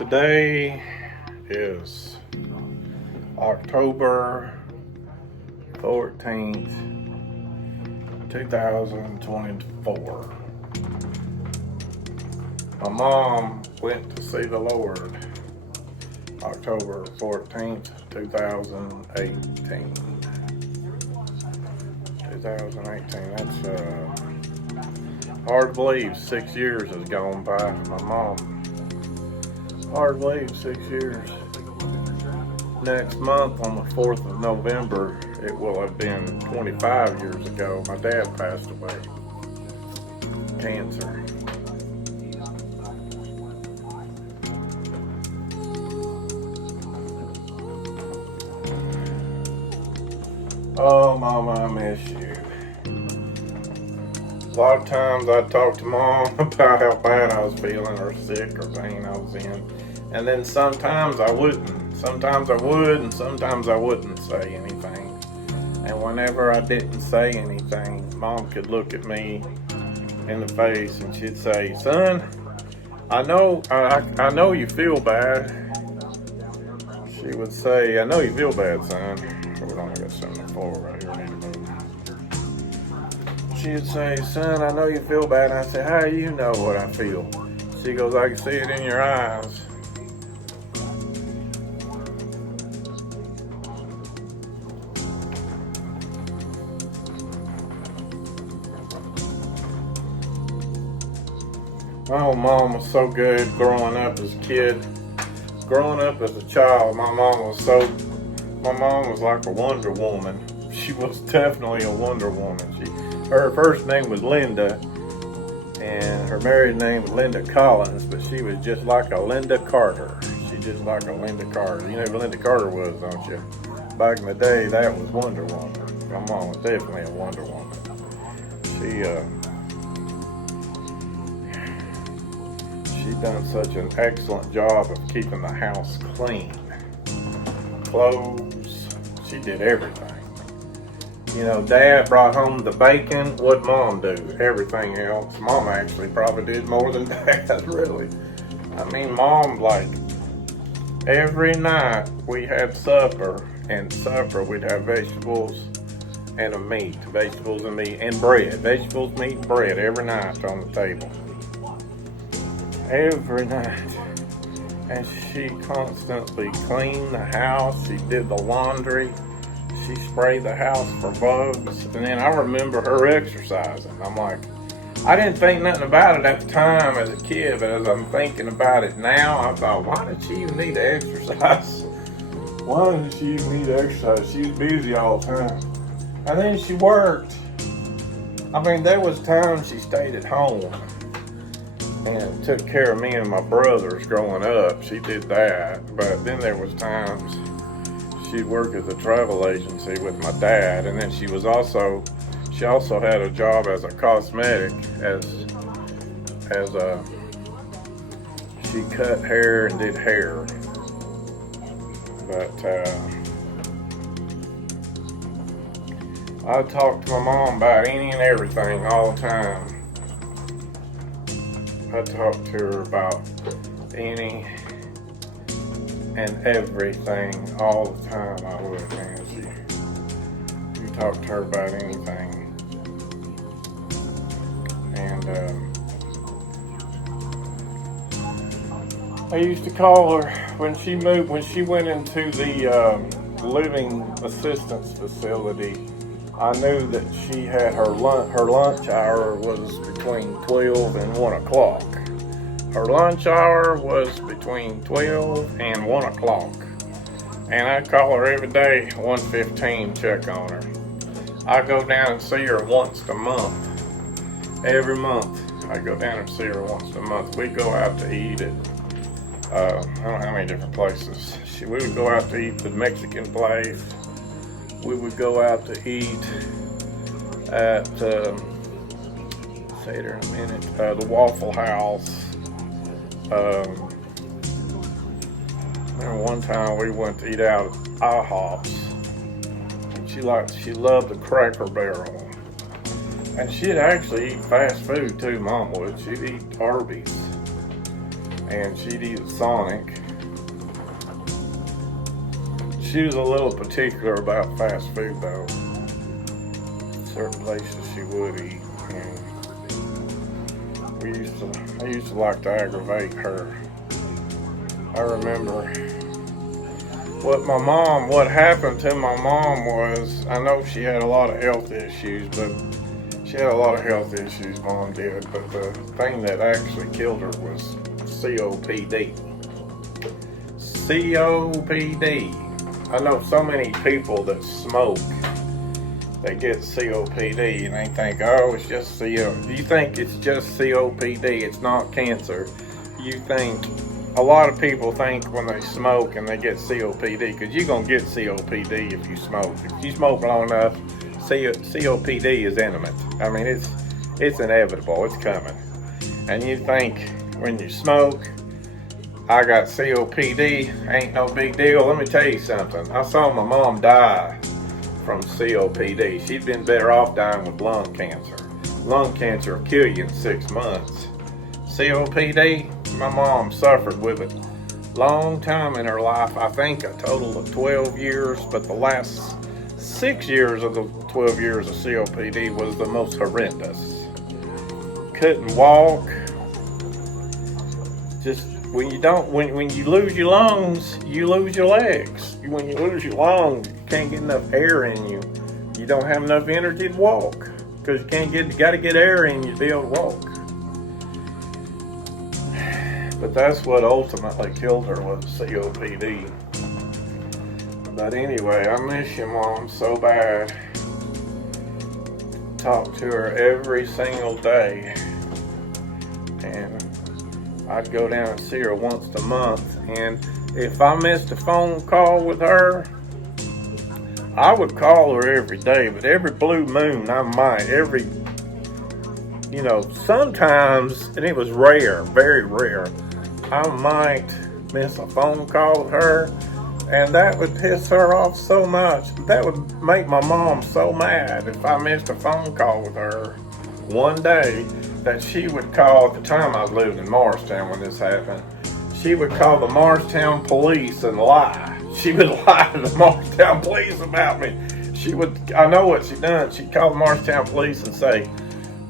Today is October 14th, 2024. My mom went to see the Lord October 14th, 2018. 2018, that's hard to believe 6 years has gone by. My mom, hard to believe 6 years. Next month on the 4th of November, it will have been 25 years ago. My dad passed away. Cancer. Oh, Mama, I miss you. A lot of times I talk to Mom about how bad I was feeling or sick or pain I was in. And then sometimes I wouldn't. Sometimes I would and sometimes I wouldn't say anything. And whenever I didn't say anything, Mom could look at me in the face and she'd say, "Son, I know you feel bad." She would say, "I know you feel bad, son." Hold on, I got something to forward right here. I need to move. She'd say, "Son, I know you feel bad." And I say, "How do you know what I feel?" She goes, "I can see it in your eyes." My mom was so good growing up as a kid. Growing up as a child, my mom was like a Wonder Woman. She was definitely a Wonder Woman. Her first name was Linda, and her married name was Linda Collins, but she was just like a Linda Carter. She just like a Linda Carter. You know who Linda Carter was, don't you? Back in the day, that was Wonder Woman. My mom was definitely a Wonder Woman. She done such an excellent job of keeping the house clean. Clothes, she did everything. You know, Dad brought home the bacon. What'd Mom do? Everything else. Mom actually probably did more than Dad, really. I mean, Mom, like, every night we had supper, and supper we'd have vegetables and a meat. Vegetables and meat and bread. Vegetables, meat, and bread every night on the table. Every night. And she constantly cleaned the house. She did the laundry. She sprayed the house for bugs. And then I remember her exercising. I'm like, I didn't think nothing about it at the time as a kid, but as I'm thinking about it now, I thought, why did she even need to exercise? Why did she even need to exercise? She was busy all the time. And then she worked. I mean, there was times she stayed at home and took care of me and my brothers growing up. She did that. But then there was times she'd work at the travel agency with my dad, and then she also had a job as a cosmetic, she cut hair and did hair. But I talked to my mom about any and everything all the time. I talked to her about any and everything all the time. I would, man. You talk to her about anything. And I used to call her when she went into the living assistance facility. I knew that she had her lunch hour was between 12 and 1 o'clock. Her lunch hour was between 12 and 1 o'clock. And I call her every day, 1:15, check on her. I go down and see her once a month. Every month, I go down and see her once a month. We go out to eat at, I don't know how many different places. We would go out to eat at the Mexican place. We would go out to eat at, say it in a minute, the Waffle House. Remember one time we went to eat out at IHOP's. She loved the Cracker Barrel. And she'd actually eat fast food too, Mom would. She'd eat Arby's. and she'd eat at Sonic. She was a little particular about fast food though. Certain places she would eat, and I used to like to aggravate her. I remember what happened to my mom was, I know she had a lot of health issues, but she had a lot of health issues, Mom did, but the thing that actually killed her was COPD. COPD. I know so many people that smoke, they get COPD and they think, oh, it's just COPD. You think it's just COPD, it's not cancer. A lot of people think when they smoke and they get COPD, because you're going to get COPD if you smoke. If you smoke long enough, COPD is imminent. I mean, it's inevitable, it's coming. And you think when you smoke, I got COPD, ain't no big deal. Let me tell you something. I saw my mom die from COPD. She'd been better off dying with lung cancer. Lung cancer will kill you in 6 months. COPD, my mom suffered with it long time in her life. I think a total of 12 years, but the last 6 years of the 12 years of COPD was the most horrendous. Couldn't walk. Just when you lose your lungs, you lose your legs. When you lose your lungs, you can't get enough air in you. You don't have enough energy to walk, because you got to get air in you to be able to walk. But that's what ultimately killed her, was COPD. But anyway, I miss your mom so bad. Talk to her every single day. And I'd go down and see her once a month. And if I missed a phone call with her, I would call her every day. But every blue moon, I might. Sometimes, and it was rare, very rare, I might miss a phone call with her, and that would piss her off so much. That would make my mom so mad if I missed a phone call with her one day, that she would call. At the time I was living in Morristown when this happened. She would call the Morristown police and lie. She would lie to the Morristown police about me. I know what she done. She'd call the Morristown police and say,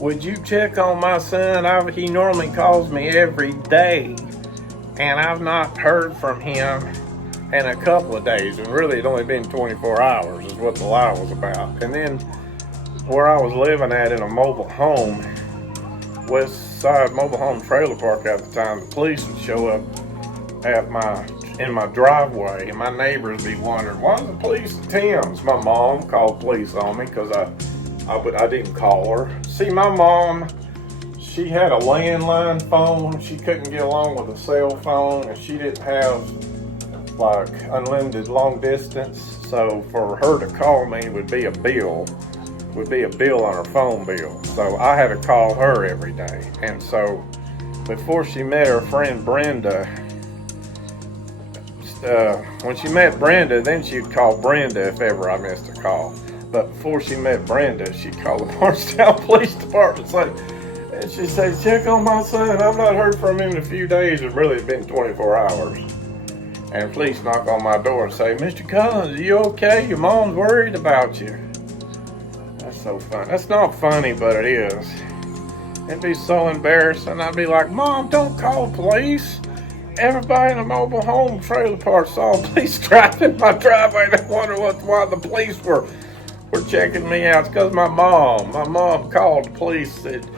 would you check on my son? He normally calls me every day, and I've not heard from him in a couple of days. And really, it'd only been 24 hours is what the lie was about. And then where I was living at in a mobile home, West Side Mobile Home Trailer Park at the time, the police would show up in my driveway, and my neighbors would be wondering, why the police at Tim's? My mom called police on me because I didn't call her. See, my mom, she had a landline phone. She couldn't get along with a cell phone, and she didn't have like unlimited long distance. So for her to call me would be a bill on her phone bill. So I had to call her every day. And so before she met her friend Brenda, when she met Brenda, then she'd call Brenda if ever I missed a call. But before she met Brenda, she'd call the Morristown Police Department and she'd say, check on my son. I've not heard from him in a few days. It's really been 24 hours. And police knock on my door and say, Mr. Collins, are you okay? Your mom's worried about you. That's so funny. That's not funny, but it is. It'd be so embarrassing. I'd be like, Mom, don't call the police. Everybody in the mobile home trailer park saw police driving my driveway. They wonder why the police were checking me out. It's because my mom called the police, said,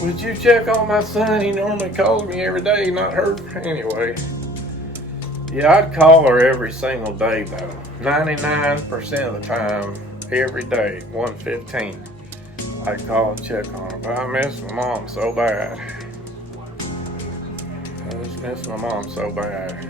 would you check on my son? He normally calls me every day. Not heard. Anyway, yeah, I'd call her every single day though. 99% of the time, every day, 1:15, I'd call and check on her. But I miss my mom so bad. I just miss my mom so bad.